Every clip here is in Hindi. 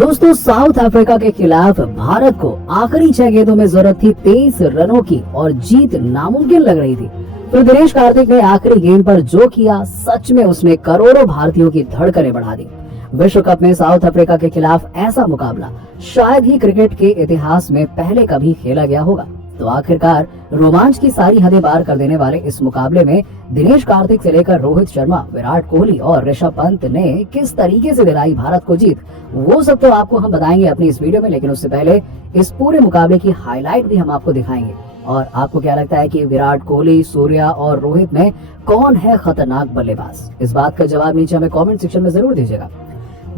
दोस्तों, साउथ अफ्रीका के खिलाफ भारत को आखिरी 6 गेंदों में जरूरत थी 23 रनों की और जीत नामुमकिन लग रही थी। तो दिनेश कार्तिक ने आखिरी गेंद पर जो किया, सच में उसने करोड़ों भारतीयों की धड़कनें बढ़ा दी। विश्व कप में साउथ अफ्रीका के खिलाफ ऐसा मुकाबला शायद ही क्रिकेट के इतिहास में पहले कभी खेला गया होगा। तो आखिरकार रोमांच की सारी हदें पार कर देने वाले इस मुकाबले में दिनेश कार्तिक से लेकर रोहित शर्मा, विराट कोहली और ऋषभ पंत ने किस तरीके से दिलाई भारत को जीत, वो सब तो आपको हम बताएंगे अपनी इस वीडियो में। लेकिन उससे पहले इस पूरे मुकाबले की हाईलाइट भी हम आपको दिखाएंगे। और आपको क्या लगता है कि विराट कोहली, सूर्या और रोहित में कौन है खतरनाक बल्लेबाज? इस बात का जवाब नीचे हमें कॉमेंट सेक्शन में जरूर दीजिएगा।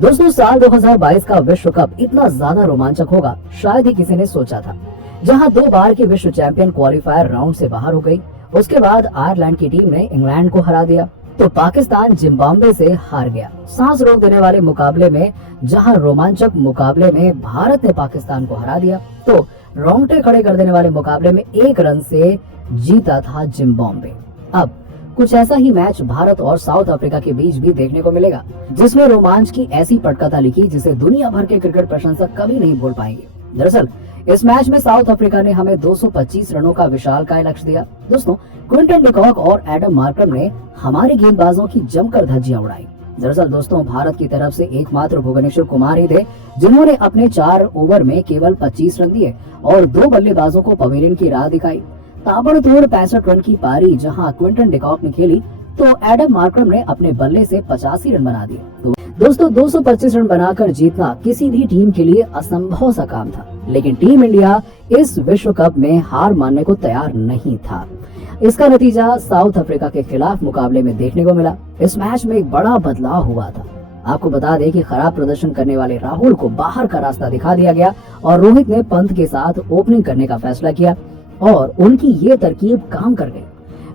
दोस्तों, साल 2022 का विश्व कप इतना ज्यादा रोमांचक होगा शायद ही किसी ने सोचा था। जहां 2 बार की विश्व चैंपियन क्वालिफायर राउंड से बाहर हो गई, उसके बाद आयरलैंड की टीम ने इंग्लैंड को हरा दिया, तो पाकिस्तान जिम्बाब्वे से हार गया। सांस रोक देने वाले मुकाबले में, जहां रोमांचक मुकाबले में भारत ने पाकिस्तान को हरा दिया, तो रोंगटे खड़े कर देने वाले मुकाबले में 1 रन से जीता था जिम्बाब्वे। अब कुछ ऐसा ही मैच भारत और साउथ अफ्रीका के बीच भी देखने को मिलेगा, जिसमें रोमांच की ऐसी पटकथा लिखी जिसे दुनिया भर के क्रिकेट प्रशंसक कभी नहीं भूल पाएंगे। दरअसल इस मैच में साउथ अफ्रीका ने हमें 225 रनों का विशालकाय लक्ष्य दिया। दोस्तों, क्विंटन डिकॉक और एडम मार्करम ने हमारे गेंदबाजों की जमकर धज्जियां उड़ाई। दरअसल दोस्तों, भारत की तरफ से एकमात्र भुवनेश्वर कुमार ही थे जिन्होंने अपने 4 ओवर में केवल 25 रन दिए और 2 बल्लेबाजों को पवेलियन की राह दिखाई। ताबड़तोड़ 65 रन की पारी जहां क्विंटन डिकॉक ने खेली, तो एडम मार्करम ने अपने बल्ले से 85 रन बना दिए। तो दोस्तों, 225 रन बनाकर जीतना किसी भी टीम के लिए असंभव सा काम था, लेकिन टीम इंडिया इस विश्व कप में हार मानने को तैयार नहीं था। इसका नतीजा साउथ अफ्रीका के खिलाफ मुकाबले में देखने को मिला। इस मैच में एक बड़ा बदलाव हुआ था। आपको बता दें कि खराब प्रदर्शन करने वाले राहुल को बाहर का रास्ता दिखा दिया गया और रोहित ने पंत के साथ ओपनिंग करने का फैसला किया और उनकी ये तरकीब काम कर गई।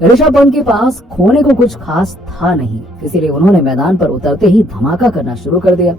ऋषभ पंत के पास खोने को कुछ खास था नहीं, इसीलिए उन्होंने मैदान पर उतरते ही धमाका करना शुरू कर दिया।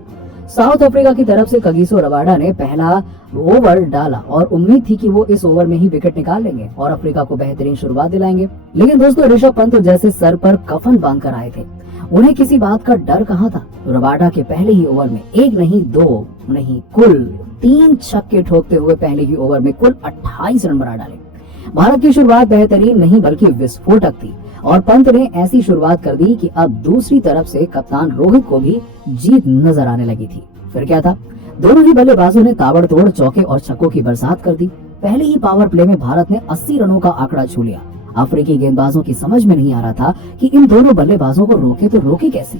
साउथ अफ्रीका की तरफ से कगिसो रबाडा ने पहला ओवर डाला और उम्मीद थी कि वो इस ओवर में ही विकेट निकाल लेंगे और अफ्रीका को बेहतरीन शुरुआत दिलाएंगे। लेकिन दोस्तों, ऋषभ पंत जैसे सर पर कफन बांधकर आए थे, उन्हें किसी बात का डर कहाँ था। रबाडा के पहले ही ओवर में 1 नहीं 2 नहीं कुल 3 छक्के ठोकते हुए पहले ही ओवर में कुल 28 रन बना डाले। भारत की शुरुआत बेहतरीन नहीं बल्कि विस्फोटक थी और पंत ने ऐसी शुरुआत कर दी कि अब दूसरी तरफ से कप्तान रोहित को भी जीत नजर आने लगी थी। फिर क्या था, दोनों ही बल्लेबाजों ने ताबड़तोड़ चौके और छक्कों की बरसात कर दी। पहले ही पावर प्ले में भारत ने 80 रनों का आंकड़ा छू लिया। अफ्रीकी गेंदबाजों की समझ में नहीं आ रहा था कि इन दोनों बल्लेबाजों को रोके तो रोके कैसे।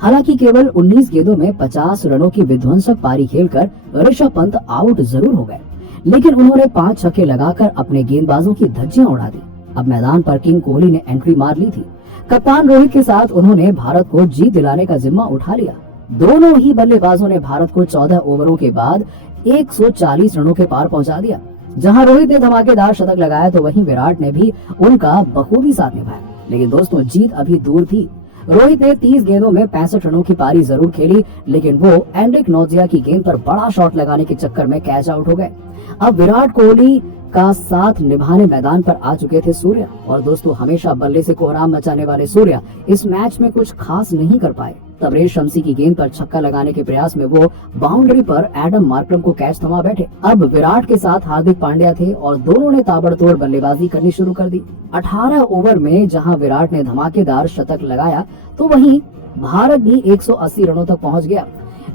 हालांकि केवल 19 गेंदों में 50 रनों की विध्वंसक पारी खेलकर ऋषभ पंत आउट जरूर हो गए, लेकिन उन्होंने 5 छक्के लगाकर अपने गेंदबाजों की धज्जियां उड़ा दी। अब मैदान पर किंग कोहली ने एंट्री मार ली थी। कप्तान रोहित के साथ उन्होंने भारत को जीत दिलाने का जिम्मा उठा लिया। दोनों ही बल्लेबाजों ने भारत को 14 ओवरों के बाद 140 रनों के पार पहुंचा दिया। जहां रोहित ने धमाकेदार शतक लगाया, तो वहीं विराट ने भी उनका बखूबी साथ निभाया। लेकिन दोस्तों, जीत अभी दूर थी। रोहित ने 30 गेंदों में 65 रनों की पारी जरूर खेली, लेकिन वो एंड्रिक नोजिया की गेंद पर बड़ा शॉट लगाने के चक्कर में कैच आउट हो गए। अब विराट कोहली का साथ निभाने मैदान पर आ चुके थे सूर्या, और दोस्तों, हमेशा बल्ले से कोहराम मचाने वाले सूर्या इस मैच में कुछ खास नहीं कर पाए। तबरेज शम्सी की गेंद पर छक्का लगाने के प्रयास में वो बाउंड्री पर एडम मार्करम को कैच थमा बैठे। अब विराट के साथ हार्दिक पांड्या थे और दोनों ने ताबड़तोड़ बल्लेबाजी करनी शुरू कर दी। 18 ओवर में जहां विराट ने धमाकेदार शतक लगाया, तो वहीं भारत भी 180 रनों तक पहुंच गया।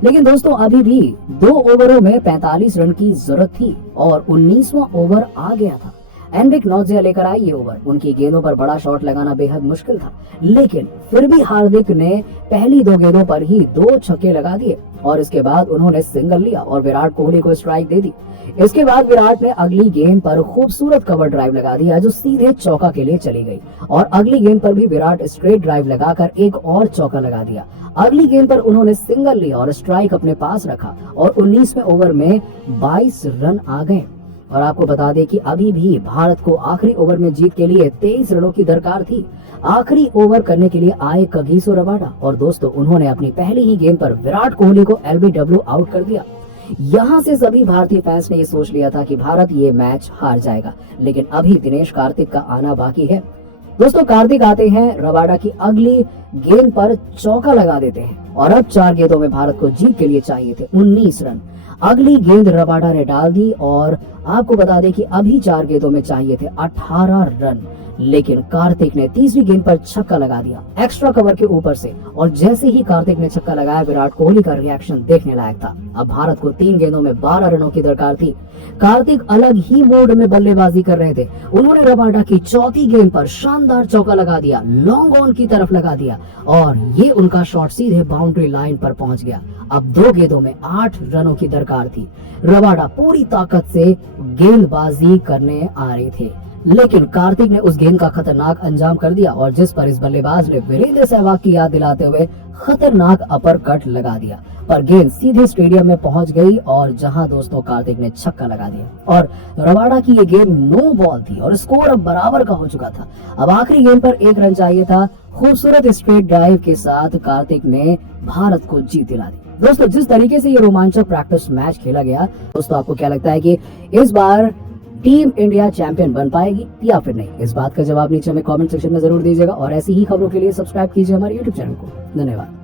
लेकिन दोस्तों, अभी भी 2 ओवरों में 45 रन की जरूरत थी और 19वां ओवर आ गया था। एंड्रिक नोजिया लेकर आए ये ओवर। उनकी गेंदों पर बड़ा शॉट लगाना बेहद मुश्किल था, लेकिन फिर भी हार्दिक ने पहली 2 गेंदों पर ही 2 छक्के लगा दिए और इसके बाद उन्होंने सिंगल लिया और विराट कोहली को स्ट्राइक दे दी। इसके बाद विराट ने अगली गेंद पर खूबसूरत कवर ड्राइव लगा दिया, जो सीधे चौका के लिए चली गई और अगली गेंद पर भी विराट स्ट्रेट ड्राइव लगाकर एक और चौका लगा दिया। अगली गेंद पर उन्होंने सिंगल लिया और स्ट्राइक अपने पास रखा और 19वें ओवर में 22 रन आ गए। और आपको बता दें कि अभी भी भारत को आखिरी ओवर में जीत के लिए 23 रनों की दरकार थी। आखिरी ओवर करने के लिए आए कगिसो रबाडा और दोस्तों, उन्होंने अपनी पहली ही गेंद पर विराट कोहली को LBW आउट कर दिया। यहाँ से सभी भारतीय फैंस ने ये सोच लिया था कि भारत ये मैच हार जाएगा, लेकिन अभी दिनेश कार्तिक का आना बाकी है। दोस्तों कार्तिक आते हैं, रबाडा की अगली गेंद पर चौका लगा देते हैं और अब 4 गेंदों में भारत को जीत के लिए चाहिए थे 19 रन। अगली गेंद रबाडा ने डाल दी और आपको बता दें कि अभी 4 गेंदों में चाहिए थे 18 रन, लेकिन कार्तिक ने तीसरी गेंद पर छक्का लगा दिया एक्स्ट्रा कवर के ऊपर से, और जैसे ही कार्तिक ने छक्का लगाया विराट कोहली का रिएक्शन देखने लायक था। अब भारत को 3 गेंदों में 12 रनों की दरकार थी। कार्तिक अलग ही मोड में बल्लेबाजी कर रहे थे। उन्होंने रबाडा की चौथी गेंद पर शानदार चौका लगा दिया, लॉन्ग ऑन की तरफ लगा दिया और ये उनका शॉट सीधे बाउंड्री लाइन पर पहुंच गया। अब 2 गेंदों में 8 रनों की दरकार थी। रबाडा पूरी ताकत से गेंदबाजी करने आ रहे थे, लेकिन कार्तिक ने उस गेंद का खतरनाक अंजाम कर दिया और जिस पर इस बल्लेबाज ने वीरेंद्र सहवाग की याद दिलाते हुए खतरनाक अपर कट लगा दिया, पर गेंद सीधे स्टेडियम में पहुंच गई और जहां दोस्तों कार्तिक ने छक्का लगा दिया और रबाडा की ये गेंद नो बॉल थी और स्कोर अब बराबर का हो चुका था। अब आखिरी गेंद पर 1 रन चाहिए था। खूबसूरत स्ट्रेट ड्राइव के साथ कार्तिक ने भारत को जीत दिला दी। दोस्तों जिस तरीके से ये रोमांचक प्रैक्टिस मैच खेला गया, दोस्तों आपको क्या लगता है कि इस बार टीम इंडिया चैंपियन बन पाएगी या फिर नहीं? इस बात का जवाब नीचे हमें कमेंट सेक्शन में जरूर दीजिएगा और ऐसी ही खबरों के लिए सब्सक्राइब कीजिए हमारे यूट्यूब चैनल को। धन्यवाद।